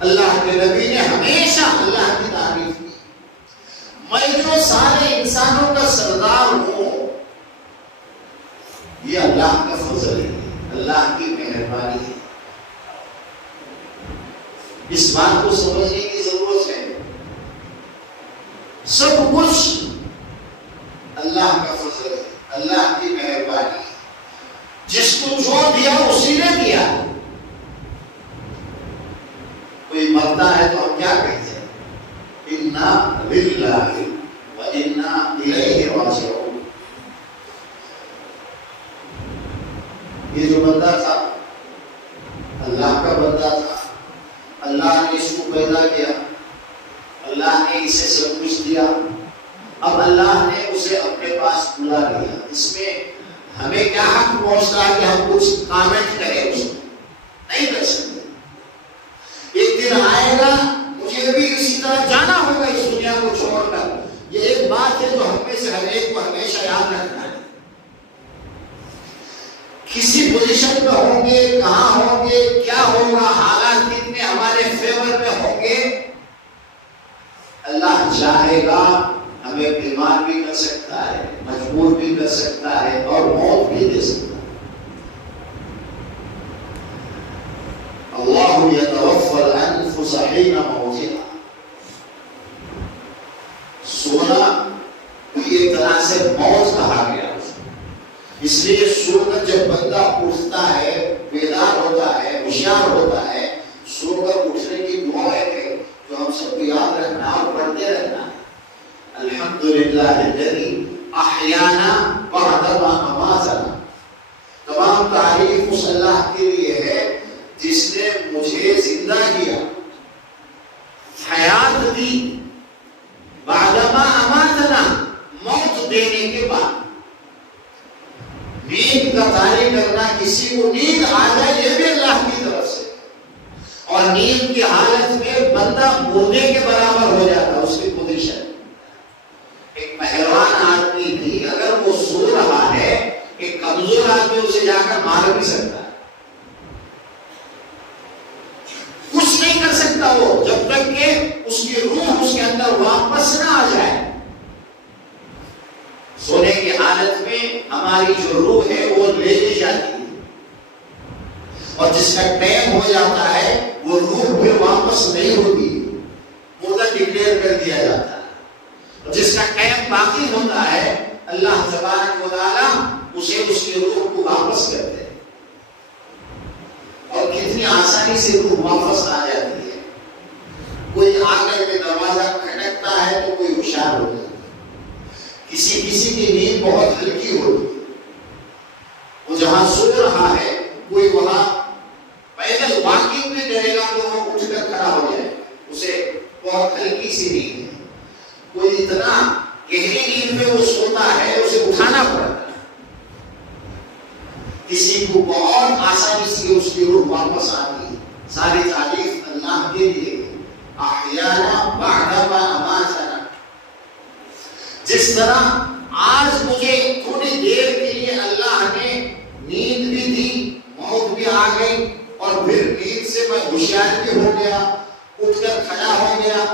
اللہ کے نبی نے ہمیشہ اللہ کی تعریف کی، میں جو سارے انسانوں کا سردار ہوں، یہ اللہ کا فضل ہے، اللہ کی مہربانی ہے۔ اس بات کو سمجھنے کی ضرورت ہے، سب کچھ اللہ کا فضل ہے، اللہ کی مہربانی ہے، جس کو جو دیا اسی نے دیا۔ کوئی مرتا ہے تو ہم کیا کہتے ہیں؟ انا للہ وانا الیہ راجعون۔ یہ جو بندہ تھا اللہ کا بندہ تھا، اللہ نے اس کو پیدا کیا، اللہ نے اسے سب کچھ دیا، اب اللہ نے اسے اپنے پاس بلا لیا۔ اس میں ہمیں کیا حق پہنچتا ہے کہ ہم کچھ کامنٹ کریں؟ اس میں نہیں کر سکتے۔ ایک دن آئے گا، مجھے بھی اسی طرح جانا ہوگا اس دنیا کو چھوڑ کر، یہ ایک بات ہے جو ہم میں سے ہر ایک کو ہمیشہ یاد رکھنا ہے۔ کسی پوزیشن پہ ہوں گے، کہاں ہوں گے، کیا ہوگا، حالات کتنے ہمارے فیور میں ہوں گے، اللہ چاہے گا ہمیں بیمار بھی کر سکتا ہے، مجبور بھی کر سکتا ہے، اور موت بھی دے سکتا ہے۔ اللہ یتوفی الانفس حین موتها، سونا ایک طرح سے موت کہا گیا، اس لیے سو کر جب بندہ اٹھتا ہے، بیدار ہوتا ہے، ہوشیار ہوتا ہے، سو کر اٹھنے کی دعا ہے جو ہم سب کو یاد رکھنا اور پڑھتے رہنا ہے۔ الحمدللہ الذی احیانا بعد ما اماتنا، تمام تعریف اس اللہ کے لیے ہے جس نے مجھے زندہ کیا، حیات دی، بعد ما اماتنا، موت دینے کے بعد۔ نیند کا تعریف کرنا، کسی کو نیند آ جائے، یہ بھی اللہ کی طرف سے، اور نیند کی حالت میں بندہ مردے کے برابر ہو جاتا ہے، اس کی پوزیشن تو اسے جا کر مار بھی سکتا ہے، کچھ نہیں کر سکتا وہ جب تک کہ اس کی روح اس کے اندر واپس نہ آ جائے۔ سونے کی حالت میں ہماری جو روح ہے وہ لے لی جاتی ہے، اور جس کا ٹائم ہو جاتا ہے وہ روح پھر واپس نہیں ہوتی، مردہ ڈکلیئر کر دیا جاتا ہے، اور جس کا ٹائم باقی ہوتا ہے اللہ تبارک و تعالیٰ اسے اس کی روح کو واپس کرتے ہیں، اور کتنی آسانی سے روح واپس آ جاتی ہے۔ کوئی آ کر کے دروازہ کھٹکتا ہے تو کوئی ہوشیار ہو جاتا ہے، کسی کی نیند بہت ہلکی ہوتی ہے، وہ جہاں سو رہا ہے کوئی وہاں پیدل واکنگ بھی کرے گا تو وہ اٹھ کر کھڑا ہو جائے، اسے بہت ہلکی سی نیند ہے۔ کوئی اتنا گہری نیند میں وہ سوتا ہے اسے اٹھانا پڑتا ہے، کسی کو بہت آسانی سے اس کی روح واپس آتی ہے۔ ساری تعریف اللہ کے لیے، احیانا بعد ما اماتنا۔ جس طرح آج مجھے تھوڑی دیر کے لیے اللہ نے نیند بھی دی، موت بھی آ گئی، اور پھر نیند سے میں ہوشیار بھی ہو گیا، اٹھ کر کھڑا ہو گیا،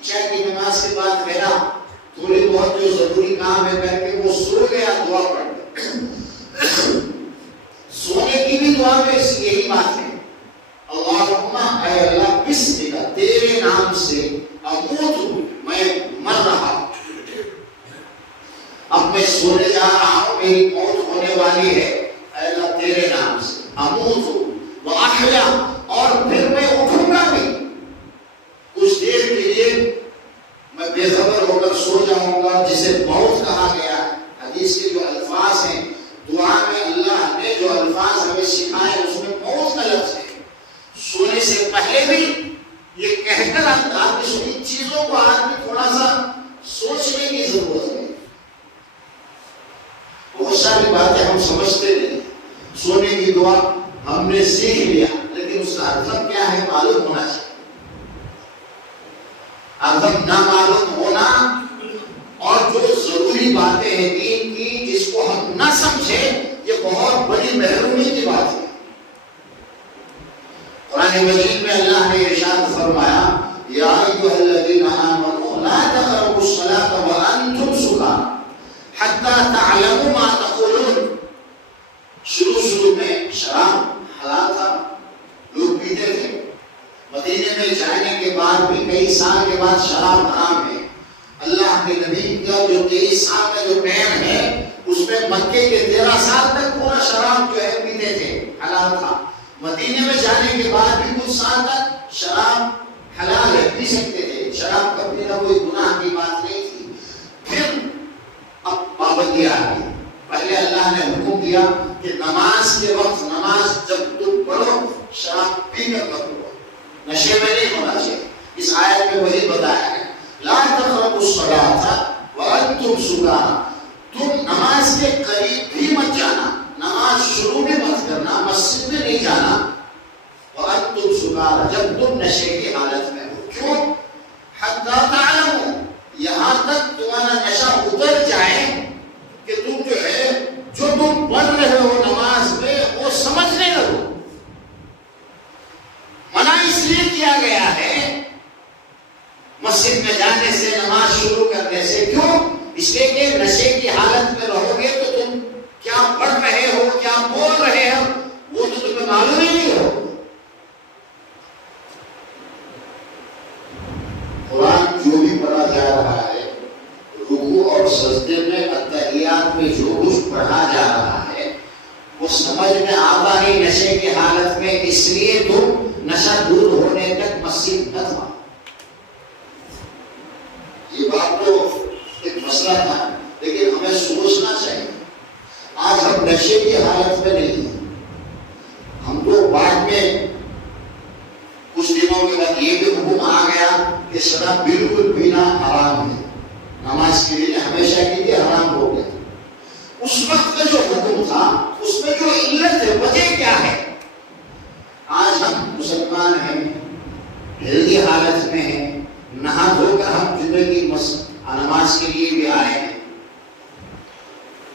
عشاء کی نماز کے بعد میرا تھوڑی بہت جو ضروری کام ہے کر کے وہ سو گیا دعا پڑھ کے۔ سونے کی بھی دعا میں یہی بات ہے، اللہم اے اللہ بسمک، تیرے نام سے اموت، میں مر رہا ہوں، اب میں سونے جا رہا ہوں، میری موت ہونے والی ہے، اے اللہ تیرے نام سے اموت و احیا، اور پھر میں اٹھوں گا بھی، کچھ دیر کے لیے میں بے خبر ہو کر سو جاؤں گا، جسے موت کہا گیا ہے۔ حدیث کے جو الفاظ ہیں دعا میں اللہ نے جو الفاظ ہمیں سکھائے اس میں موت کا لفظ ہے۔ سونے سے پہلے بھی یہ کہہ کر آدمی ان چیزوں کو آدمی تھوڑا سا سوچنے کی ضرورت ہے۔ بہت ساری باتیں ہم سمجھتے نہیں، سونے کی دعا ہم نے سیکھ لیا، لیکن اس کا ارتھ کیا ہے معلوم ہونا چاہیے۔ ارتھ نہ معلوم ہونا اور جو ضروری باتیں ہیں دین کی جس کو ہم نہ سمجھیں، یہ بہت بڑی محرومی کی بات ہے۔ قرآن مجید میں اللہ نے ارشاد فرمایا، یا ایھا الذین آمنوا لا تقربوا الصلاة وانتم سکارى حتی تعلموا ما تقولون۔ شروع میں شراب حلال تھا، لوگ پیتے تھے، مدینے میں جانے کے بعد بھی کئی سال کے بعد شراب حرام ہے۔ اللہ کے نبی کا جو 23 سال کا جو ٹائم ہے اس میں مکے کے 13 سال تک پورا شراب جو ہے پیتے تھے، حلال تھا۔ مدینے میں جانے کے بعد بھی کچھ سال تک شراب حلال ہے، پی سکتے تھے، شراب کا پینا کوئی گناہ کی بات نہیں تھی۔ پھر اب پابندی آ گئی۔ پہلے اللہ نے حکم دیا کہ نماز کے وقت نماز جب تم پڑھو شراب پی کر مت پڑھو، نشے میں نہیں ہونا چاہیے۔ اس آیت میں وہی بتایا ہے، لا تقربوا الصلاة وانتم سکارى، تم نماز کے قریب بھی مت جانا، نماز شروع میں مت کرنا، مسجد میں نہیں جانا، وانتم سکارى، جب تم نشے کی حالت میں ہو۔ کیوں؟ حتی تعلموا، یہاں تک تمہارا نشہ اتر جائے کہ تم جو ہے جو تم پڑھ رہے ہو نماز میں وہ سمجھنے لگو۔ منع اس لیے کیا گیا ہے مسجد میں جانے سے، نماز شروع کرنے سے، کیوں؟ اس لیے کہ نشے کی حالت میں رہو گے تو تم کیا پڑھ رہے ہو، کیا بول رہے ہو، وہ تو تمہیں معلوم ہی نہیں ہو۔ قرآن جو بھی پڑھا جا رہا ہے، رکوع اور سجدے میں اتحیات میں جو کچھ پڑھا جا رہا ہے وہ سمجھ میں آتا ہی نشے کی حالت میں، اس لیے تم نشہ دور ہونے تک مسجد نہ تھا۔ یہ بات تو ایک مسئلہ تھا، لیکن ہمیں سوچنا چاہیے۔ آج ہم نشے کی حالت میں نہیں ہیں، ہم تو بعد میں کچھ دنوں کے بعد یہ بھی حکم آ گیا کہ شراب بالکل پینا حرام ہے، نماز کے لیے ہمیشہ کے لیے حرام ہو گیا۔ اس وقت کا جو حکم تھا اس میں جو علت ہے، وجہ کیا ہے؟ آج ہم مسلمان ہیں، ہیلدی حالت میں ہیں، نہا دھو کر ہم جمعے کی نماز کے لیے بھی آئے ہیں۔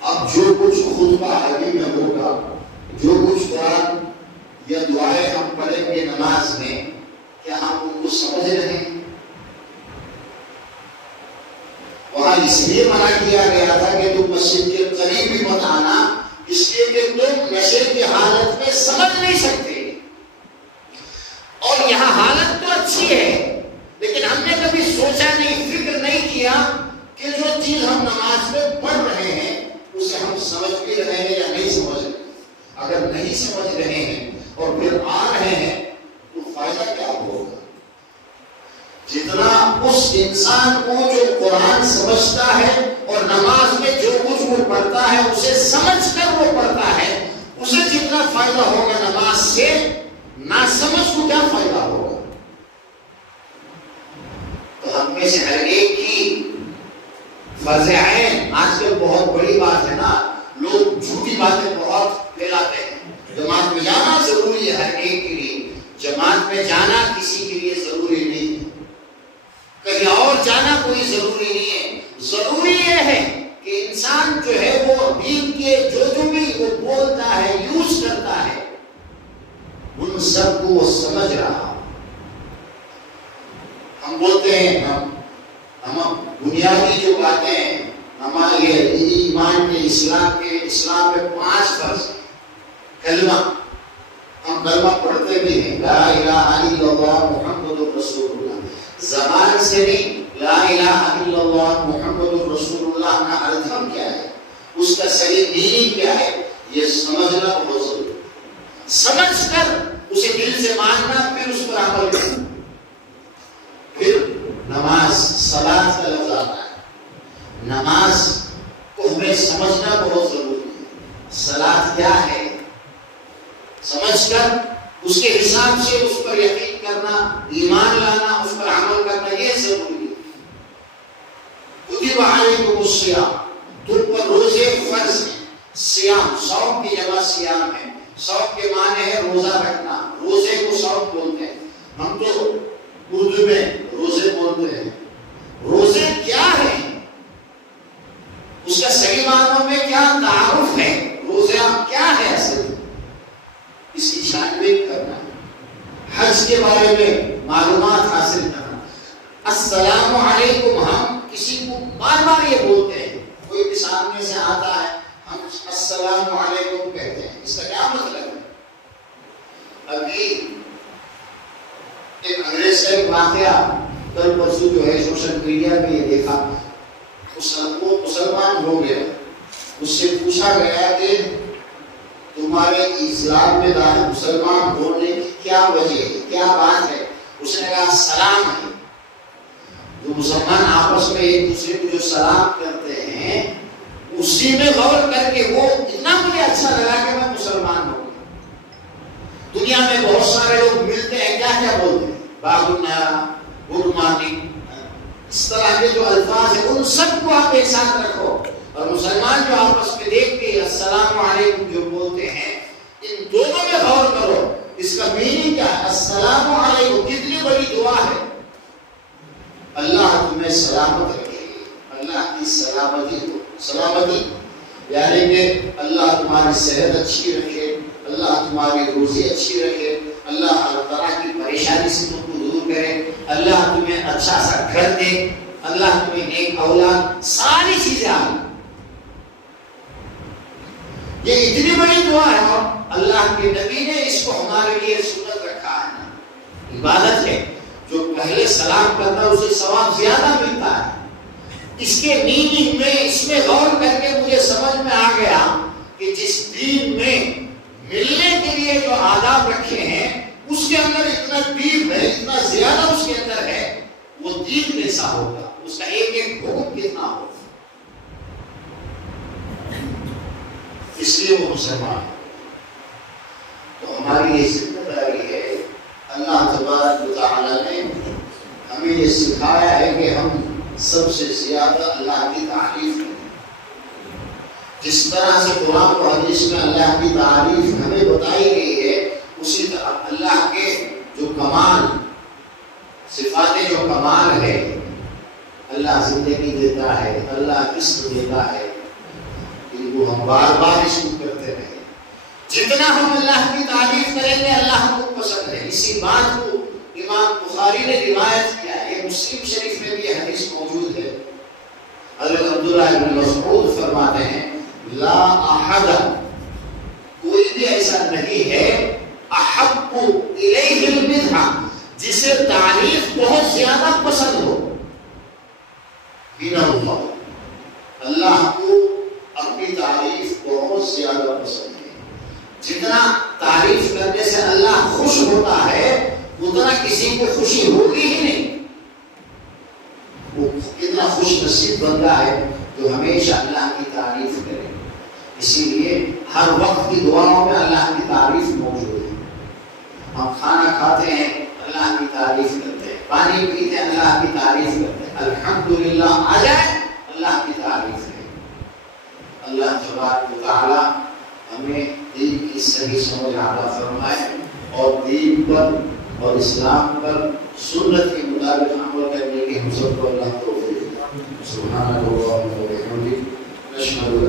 اب جو کچھ خطبہ عربی میں ہوگا یا دعائیں ہم پڑھیں گے نماز میں، کیا ہم ان کو سمجھ رہے ہیں؟ وہاں اس لیے منع کیا گیا تھا کہ تم مسجد کے قریب بھی مت آنا، اس لیے کہ تم نشے کی حالت میں سمجھ نہیں سکتے۔ اور یہاں حالت تو اچھی ہے، لیکن ہم نے کبھی سوچا نہیں، فکر نہیں کیا کہ جو چیز ہم نماز میں پڑھ رہے ہیں اسے ہم سمجھ بھی رہے ہیں یا نہیں سمجھ رہے ہیں۔ اگر نہیں سمجھ رہے ہیں اور پھر آ رہے ہیں تو فائدہ کیا ہوگا؟ جتنا اس انسان کو جو قرآن سمجھتا ہے اور نماز میں جو کچھ وہ پڑھتا ہے اسے سمجھ کر وہ پڑھتا ہے، اسے جتنا فائدہ ہوگا نماز سے، نہ سمجھ کو کیا فائدہ ہوگا؟ تو ہم میں سے ہر ایک کی فرض عین، آج کل بہت بڑی بات ہے نا، لوگ جھوٹی باتیں بہت پھیلاتے ہیں۔ جماعت میں جانا ضروری ہے ہر ایک کے لیے، جماعت میں جانا کسی کے لیے ضروری نہیں ہے، کہیں اور جانا کوئی ضروری نہیں ہے۔ ضروری یہ ہے کہ انسان جو ہے وہ دین کے جو بھی وہ بولتا ہے، یوز کرتا ہے، ان سب کو وہ سمجھ رہا۔ ہم بولتے ہیں ہم بنیادی جو باتیں ہیں ہمارے ایمان کے، اسلام میں 5 فرض، کلمہ، ہم کلمہ پڑھتے بھی ہیں، لا الہ الا اللہ محمد رسول اللہ، زبان سے نہیں، لا الہ الا اللہ محمد رسول اللہ کا ارتھم کیا ہے، اس کا صحیح میننگ کیا ہے، یہ سمجھنا بہت ضروری ہے۔ سمجھ کر اسے دل سے ماننا، پھر اس پر عمل کرنا۔ پھر نماز، صلاۃ کا لفظ آتا ہے، نماز کو ہمیں سمجھنا بہت ضروری ہے۔ صلاۃ کیا ہے سمجھ کر اس کے حساب سے اس پر یقین کرنا، ایمان لانا، اس پر عمل کرنا، یہ ضروری ہے۔ کتب علیکم الصیام، تم پر روزے فرض ہیں۔ سیام، صوم کی جگہ سیام ہے، صوم کے معنی ہے روزہ رکھنا، روزے کو صوم بولتے ہیں، ہم تو اردو میں روزے بولتے ہیں۔ روزے کیا ہے، اس کا صحیح معنوں میں کیا تعارف ہے، روزہ کیا ہے اصل میں، اس کی چھانبین کرنا، حج کے بارے میں معلومات حاصل کرنا۔ السلام علیکم ہم کسی کو بار بار یہ بولتے ہیں، کوئی بھی سامنے سے آتا ہے ہم السلام علیکم کہتے ہیں، اس کا کیا مطلب ہے؟ ابھی ایک انگریز کا ایک واقعہ کل پرسوں جو ہے سوشل میڈیا پہ یہ دیکھا، وہ مسلمان ہو گیا، اس سے پوچھا گیا کہ تمہارے اسلام میں داخل مسلمان ہونے کی کیا وجہ ہے، کیا بات ہے؟ اس نے کہا سلام ہے۔ جو مسلمان آپس میں ایک دوسرے کو جو سلام کرتے ہیں، اسی میں غور کر کے وہ اتنا مجھے اچھا لگا کہ میں مسلمان ہوں۔ دنیا میں بہت سارے لوگ ملتے ہیں، کیا کیا بولتے ہیں، باغ النہار، گڈ مارننگ، اس طرح کے جو الفاظ ہیں ان سب کو آپ ایک ساتھ رکھو، اور مسلمان جو آپس میں دیکھ کے السلام علیکم جو بولتے ہیں، ان دونوں میں غور کرو، اس کا میننگ کیا ہے؟ السلام علیکم کتنی بڑی دعا ہے، اللہ تمہیں سلامت رکھے، اللہ کی سلامتی یعنی کہ اللہ تمہاری صحت اچھی رکھے، اللہ تمہاری روزی اچھی رکھے، اللہ ہر طرح کی پریشانی سے تم کو دور کرے، اللہ تمہیں اچھا سا گھر دے، اللہ تمہیں نیک اولاد، ساری چیزیں آئیں۔ یہ اتنی بڑی دعا ہے اور اللہ کے نبی نے اس کو ہمارے لیے سنت رکھا ہے نا، عبادت ہے، جو پہلے سلام کرتا ہے اسے ثواب زیادہ ملتا ہے۔ اس کے میننگ میں، اس میں غور کر کے مجھے سمجھ میں آ گیا کہ جس دین میں ملنے کے لیے جو آداب رکھے ہیں اس کے اندر اتنا ڈیپ ہے، اتنا زیادہ اس کے اندر ہے، وہ دین کیسا ہوگا، اس کا ایک ایک حکم کتنا ہوگا۔ اس لیے وہ مسلمان ہے۔ تو ہماری یہ ذمہ داری ہے، اللہ تبارک و تعالیٰ نے ہمیں یہ سکھایا ہے کہ ہم سب سے زیادہ اللہ کی تعریف کریں۔ جس طرح سے قرآن و حدیث میں اللہ کی تعریف ہمیں بتائی گئی ہے، اسی طرح اللہ کے جو کمال، صفات جو کمال ہے، اللہ زندگی دیتا ہے، اللہ رزق دیتا ہے، ان کو ہم بار بار اس کو کرتے رہے۔ جتنا ہم اللہ کی تعریف کریں گے اللہ ہم کو پسند ہے. اسی بات کو امام بخاری نے روایت کیا ہے. مسلم شریف میں بھی حدیث موجود ہے. حضرت عبداللہ بن مسعود فرماتے ہیں لا احد، کوئی بھی ایسا نہیں ہے احب الیہ المدح، جسے تعریف بہت زیادہ پسند ہو. اللہ کو اپنی تعریف بہت زیادہ پسند ہے. جتنا تعریف کرنے سے اللہ خوش ہوتا ہے اتنا کسی کو خوشی ہوگی ہی نہیں. وہ کتنا خوش نصیب بندہ ہے جو ہمیشہ اللہ کی تعریف کرے. اسی لیے ہر وقت کی دعاؤں میں اللہ کی تعریف موجود ہے. ہم کھانا کھاتے ہیں اللہ کی تعریف کرتے ہیں، پانی پیتے ہیں اللہ کی تعریف کرتے ہیں، الحمدللہ آ جائے اللہ کی تعریف ہے. اللہ تبارک و تعالی ہمیں دین کی صحیح سمجھ عطا فرمائے اور دین پر اور اسلام پر سنت کے مطابق عمل کرنے کی ہم سب کو اللہ توفیق. سبحان اللہ و بحمدہ نشہد